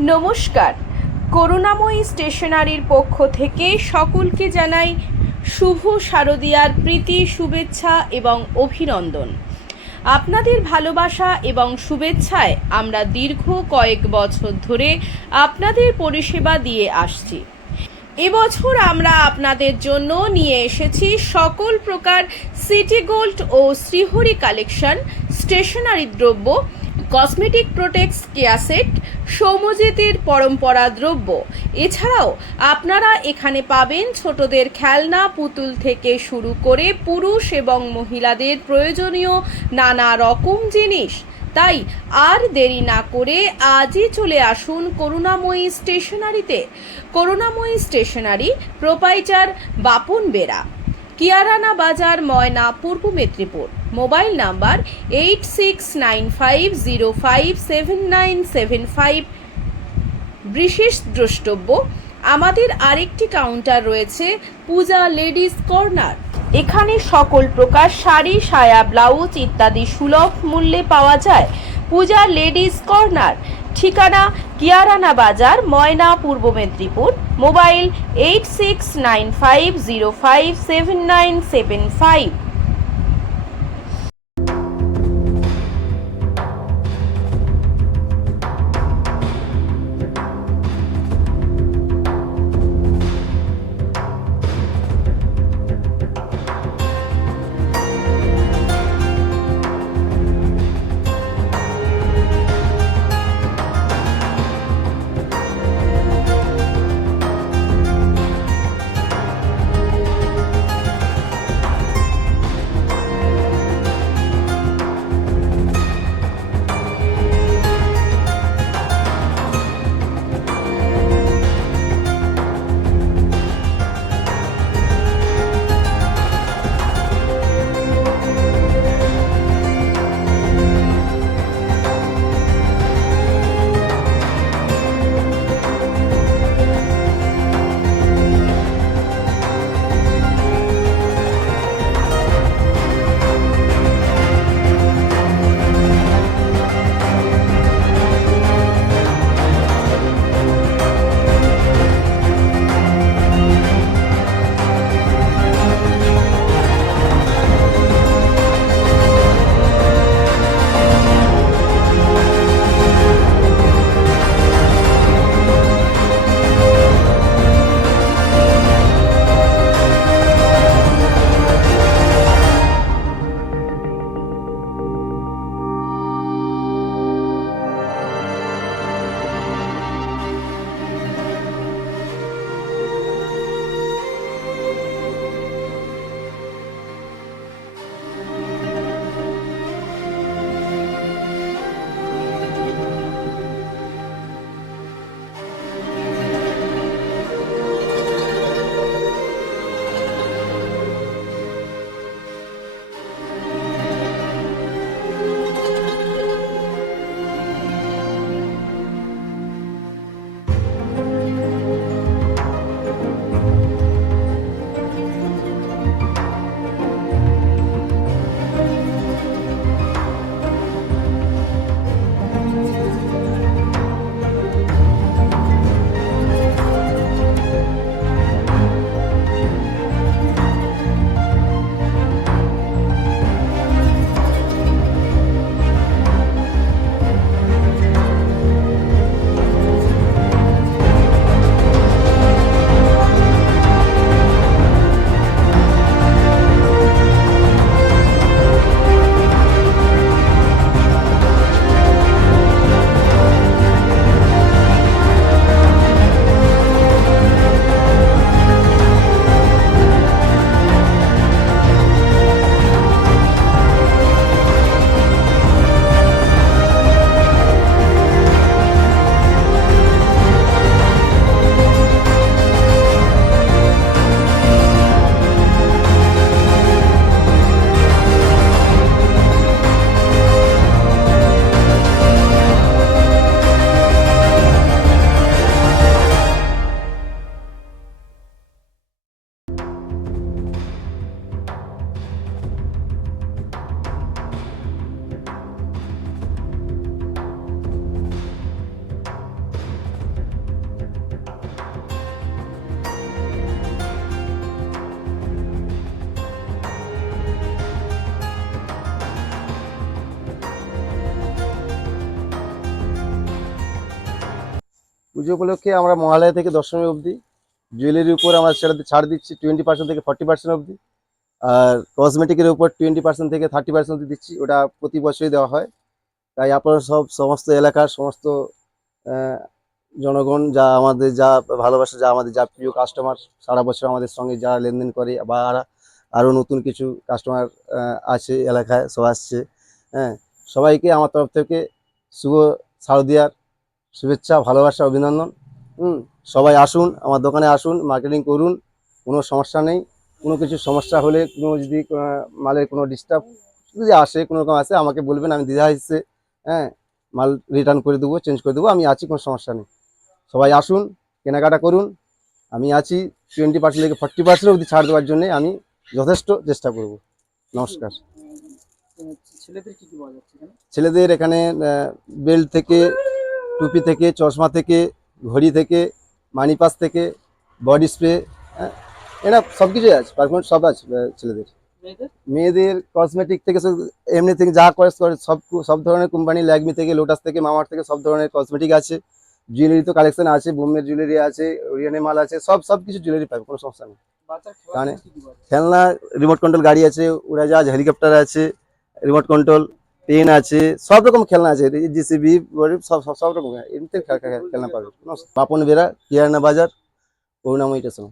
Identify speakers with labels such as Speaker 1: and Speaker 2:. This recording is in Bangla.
Speaker 1: নমস্কার। করুণাময়ী স্টেশনারির পক্ষ থেকে সকলকে জানাই শুভ শারদীয়ার প্রীতি, শুভেচ্ছা এবং অভিনন্দন। আপনাদের ভালোবাসা এবং শুভেচ্ছায় আমরা দীর্ঘ কয়েক বছর ধরে আপনাদের পরিষেবা দিয়ে আসছি। এবছর আমরা আপনাদের জন্য নিয়ে এসেছি সকল প্রকার সিটি গোল্ড ও শ্রীহরি কালেকশন, স্টেশনারি দ্রব্য কসমেটিক প্রোটেক্টস কেয়াসেট সৌমজিতের পরম্পরা দ্রব্য। এছাড়াও আপনারা এখানে পাবেন ছোটদের খেলনা, পুতুল থেকে শুরু করে পুরুষ এবং মহিলাদের প্রয়োজনীয় নানা রকম জিনিস। তাই আর দেরি না করে আজই চলে আসুন Karunamoyee স্টেশনারিতে। Karunamoyee stationery proprietor Bapan Bera Kiyarana Bazar Moyna, Purba Medinipur. Mobile number eight six nine five zero five seven nine seven five. বিশেষ দ্রষ্টব্য, আমাদের আরেকটি কাউন্টার রয়েছে পূজা লেডিস কর্নার। এখানে সকল প্রকার শাড়ি, সায়া, ব্লাউজ ইত্যাদি সুলভ মূল্যে পাওয়া যায় পূজা লেডিস কর্নার। ঠিকানা Kiyarana Bazar, Moyna, Purba Medinipur. Mobile eight six nine five zero five seven nine seven five.
Speaker 2: Puja উপলক্ষে আমরা মহালয়া থেকে দশমী অবধি জুয়েলারির উপর আমরা সেটাতে ছাড় দিচ্ছি টোয়েন্টি পার্সেন্ট থেকে ফর্টি পার্সেন্ট অবধি। আর কসমেটিকের উপর টোয়েন্টি পার্সেন্ট থেকে থার্টি পার্সেন্ট অবধি দিচ্ছি, ওটা প্রতি বছরই দেওয়া হয়। তাই আপনারা সব, সমস্ত এলাকার সমস্ত জনগণ যা আমাদের যা ভালোবাসা, যা আমাদের যা প্রিয় কাস্টমার সারা বছর আমাদের সঙ্গে যারা লেনদেন করে বা আরও নতুন কিছু কাস্টমার আছে এলাকায়, সব আসছে হ্যাঁ। সবাইকে আমার তরফ থেকে শুভ শারদিয়ার শুভেচ্ছা ভালোবাসা অভিনন্দন। হুম সবাই আসুন আমার দোকানে আসুন মার্কেটিং করুন কোনো সমস্যা নেই। কোনো কিছু সমস্যা হলে কোনো যদি মালের কোনো ডিস্টার্ব যদি আসে কোনো রকম আসে আমাকে বলবেন আমি দ্বিধা হিসেবে হ্যাঁ মাল রিটার্ন করে দেবো চেঞ্জ করে দেবো আমি আছি কোনো সমস্যা নেই। সবাই আসুন কেনাকাটা করুন আমি আছি টোয়েন্টি পার্সেন্ট থেকে ফর্টি পার্সেন্ট অবধি ছাড় দেওয়ার জন্য আমি যথেষ্ট চেষ্টা করব। নমস্কার।
Speaker 3: ছেলেদের এখানে?
Speaker 2: বেল্ট থেকে টুপি থেকে চশমা থেকে ঘড়ি থেকে মানি পাস থেকে বডি স্প্রে এটা সব কিছুই আছে পারফরমেন্স সব আছে ছেলেদের।
Speaker 3: মেয়েদের?
Speaker 2: কসমেটিক থেকে এমনি থেকে যা কয়েস করে সব সব ধরনের কোম্পানি ল্যাগমি থেকে লোটাস থেকে মামার থেকে সব ধরনের কসমেটিক আছে। জুয়েলারি তো কালেকশন আছে বোম্বের জুয়েলারি আছে ওরিয়ানের মাল আছে সব সব কিছু জুয়েলারি পাবে কোনো সমস্যা নেই।
Speaker 3: বাচ্চার
Speaker 2: কানে?
Speaker 3: খেলা কি কি পাওয়া যাচ্ছে
Speaker 2: খেলনা রিমোট কন্ট্রোল গাড়ি আছে উড়াজাহাজ হেলিকপ্টার আছে রিমোট কন্ট্রোল ট্রেন আছে, সব রকম খেলনা আছে জিসিবি সব সব সব রকম এমনিতে খেলনা পাবে। বাপন বেরা কিয়ারনা বাজার করুণাময়ী স্টেশন।